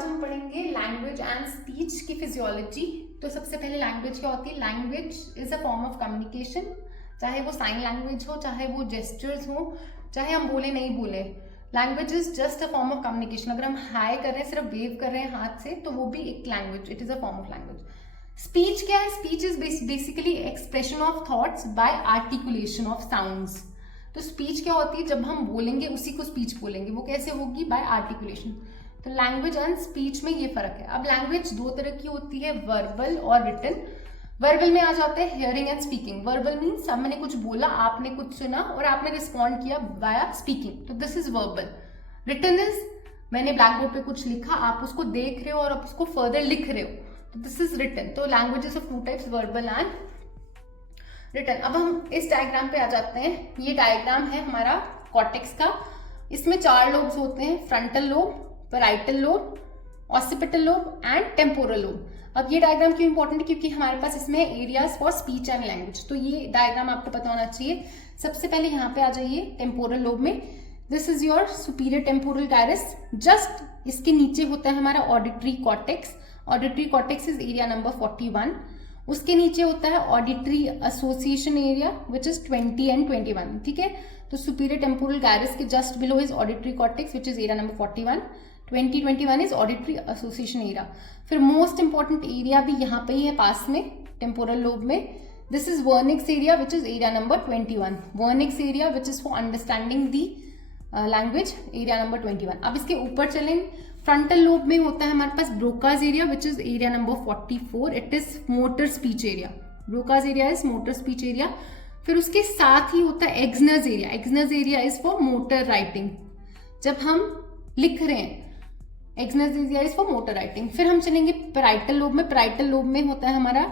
आज हम पढ़ेंगे लैंग्वेज एंड स्पीच की फिजियोलॉजी। तो सबसे पहले लैंग्वेज क्या होती है? Language is a form of communication, चाहे वो साइन लैंग्वेज हो, चाहे वो जेस्चर्स हो, चाहे हम बोले नहीं बोले। Language is just a form of communication. अगर हम हाई कर रहे हैं, सिर्फ वेव कर रहे हैं हाथ से, तो वो भी एक language, it is a form of language. Speech क्या है? Speech is basically expression of thoughts bye articulation of sounds. तो स्पीच क्या होती है? जब हम बोलेंगे उसी को स्पीच बोलेंगे। वो कैसे होगी? By articulation. तो लैंग्वेज एंड स्पीच में ये फर्क है। अब लैंग्वेज दो तरह की होती है, वर्बल और रिटन। वर्बल में आ जाते हैं hearing and speaking. Verbal means हमने कुछ बोला, आपने कुछ सुना और आपने रिस्पॉन्ड किया वाया स्पीकिंग, तो this is verbal. Written is मैंने ब्लैक बोर्ड पे कुछ लिखा, आप उसको देख रहे हो और आप उसको फर्दर लिख रहे हो, तो दिस इज रिटन। तो languages of two types, verbal and written. अब हम इस डायग्राम पे आ जाते हैं। ये डायग्राम है हमारा कॉर्टेक्स का। इसमें 4 लोब्स होते हैं, frontal lobe, parietal lobe, occipital lobe and temporal lobe. अब ये डायग्राम क्यों इंपॉर्टेंट है? क्योंकि हमारे पास इसमें areas for speech and language. तो ये डायग्राम आपको पता होना चाहिए। सबसे पहले यहाँ पे आ जाइए टेम्पोरल लोब में। This is your superior temporal gyrus. Just इसके नीचे होता है हमारा auditory cortex. Auditory cortex is area number 41। उसके नीचे होता है auditory association area which is 20 and 21। ठीक है, तो सुपीरियर टेम्पोरल गायरस के just below is auditory cortex which is area number 41। 20-21 is auditory association area. फिर मोस्ट इंपॉर्टेंट एरिया भी यहाँ पे ही है पास में टेम्पोरल लोब में। This is Wernicke's area which is area number 21। Wernicke's area which is for understanding the language, area number 21। अब इसके ऊपर चलें, फ्रंटल लोब में होता है हमारे पास Broca's area which is area number 44। It is motor speech area. Broca's area is motor speech area. फिर उसके साथ ही होता है Exner's area. Exner's area is for motor writing. जब हम लिख रहे हैं, Exner's area is for motor writing. फिर हम चलेंगे पैराइटल लोब में। पैराइटल लोब में होता है हमारा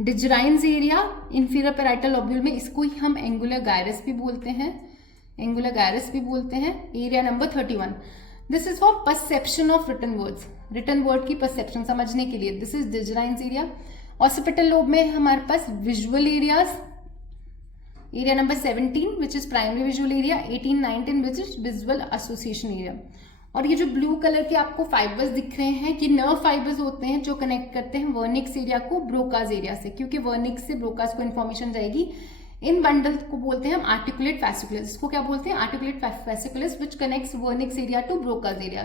Dejerine's area, inferior parietal lobule में। इसको ही हम एंगुलर गायरस भी बोलते हैं, एंगुलर गायरस भी बोलते हैं, area number 31। This is for perception of written words, written word की परसेप्शन समझने के लिए। This is Dejerine's area. Occipital lobe में हमारे पास visual areas, area number 17 which is primary visual area, 18, 19 which is visual association area. और ये जो ब्लू कलर के आपको फाइबर्स दिख रहे हैं, ये नर्व फाइबर्स होते हैं जो कनेक्ट करते हैं वर्निक्स एरिया को ब्रोकाज एरिया से, क्योंकि वर्निक्स से ब्रोकाज को इन्फॉर्मेशन जाएगी। इन बंडल को बोलते हैं हम आर्टिकुलेट फैसिकुलस। इसको क्या बोलते हैं? Articulate fasciculus which connects Wernicke's area to Broca's area.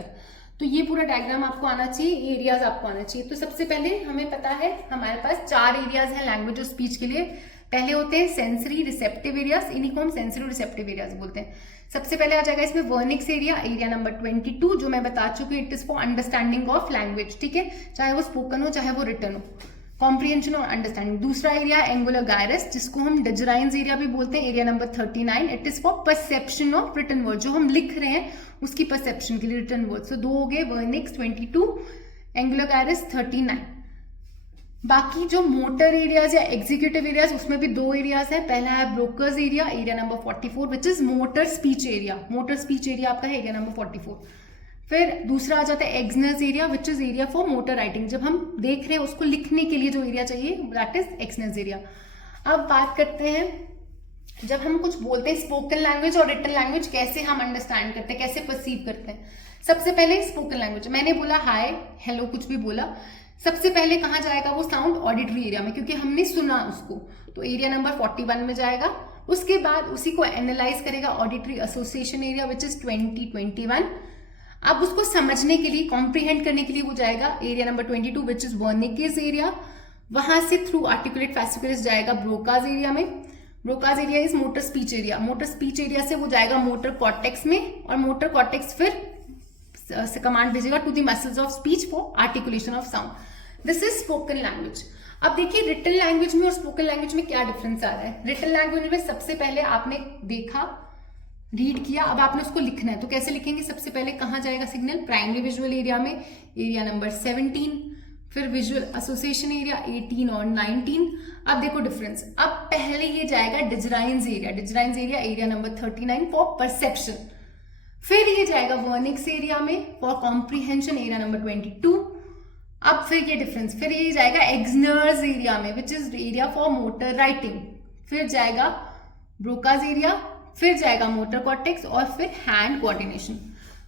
तो ये पूरा डायग्राम आपको आना चाहिए, एरियाज आपको आना चाहिए। तो सबसे पहले हमें पता है हमारे पास 4 एरियाज हैं लैंग्वेज और स्पीच के लिए। पहले होते हैं सेंसरी रिसेप्टिव एरियाज, इन्हीं को हम सेंसरी रिसेप्टिव एरियाज बोलते हैं। सबसे पहले आ जाएगा इसमें वर्निक्स एरिया, एरिया नंबर 22, जो मैं बता चुकी हूँ, it is for understanding of language. ठीक है, चाहे वो स्पोकन हो चाहे वो रिटन हो, कॉम्प्रिहेंशन और अंडरस्टैंडिंग। दूसरा एरिया एंगुलर गायरस, जिसको हम डिजराइन्स एरिया भी बोलते हैं, area number 39। It is for perception of written word, जो हम लिख रहे हैं उसकी परसेप्शन के लिए रिटन वर्ड। सो 2 हो गए, वर्निक्स 22, एंगुलर गायरस 39। बाकी जो मोटर एरियाज या एग्जीक्यूटिव एरियाज, उसमें भी 2 एरियाज है। पहला है brokers area, area number 44 which is motor speech area. Motor speech area आपका है एरिया नंबर 44। फिर दूसरा आ जाता है Exner's area which is area for motor writing. जब हम देख रहे हैं उसको लिखने के लिए जो एरिया चाहिए, दैट इज एक्सनस एरिया। अब बात करते हैं, जब हम कुछ बोलते हैं स्पोकन लैंग्वेज और रिटन लैंग्वेज, कैसे हम अंडरस्टैंड करते हैं, कैसे परसीव करते हैं। सबसे पहले स्पोकन लैंग्वेज, मैंने बोला हाय, हेलो, कुछ भी बोला, सबसे पहले कहाँ जाएगा वो साउंड? ऑडिटरी एरिया में, क्योंकि हमने सुना उसको, तो एरिया नंबर 41 में जाएगा। उसके बाद उसी को एनालाइज करेगा auditory association area which is 20-21। अब उसको समझने के लिए, कॉम्प्रीहेंड करने के लिए वो जाएगा area number 22 which is Wernicke's area. वहां से थ्रू आर्टिकुलेट फैसिकुलस जाएगा ब्रोकाज एरिया में। Broca's area is motor speech area. Motor speech area से वो जाएगा मोटर कॉर्टेक्स में, और मोटर कॉर्टेक्स फिर से कमांड भेजेगा to the muscles of speech for articulation of sound. This is spoken language. अब देखिए रिटन लैंग्वेज में और स्पोकन लैंग्वेज में क्या डिफरेंस आ रहा है। रिटन लैंग्वेज में सबसे पहले आपने देखा, रीड किया, अब आपने उसको लिखना है, तो कैसे लिखेंगे? सबसे पहले कहाँ जाएगा सिग्नल? प्राइमरी विजुअल एरिया में, एरिया नंबर 17। फिर विजुअल एसोसिएशन एरिया 18 और 19। अब देखो डिफरेंस, अब पहले ये जाएगा Dejerine's area. Dejerine's area area number 39 for perception. फिर ये जाएगा वर्निक्स एरिया में फॉर कॉम्प्रीहेंशन, एरिया नंबर 22। अब फिर ये डिफरेंस, फिर ये जाएगा एक्सनर्स एरिया में विच is area for motor writing. फिर जाएगा ब्रोकाज एरिया, फिर जाएगा मोटर कॉर्टेक्स, और फिर हैंड कोऑर्डिनेशन।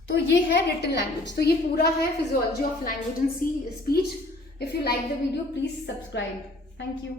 तो ये है रिटन लैंग्वेज। तो ये पूरा है physiology of language and speech. If you like the video please subscribe. Thank you.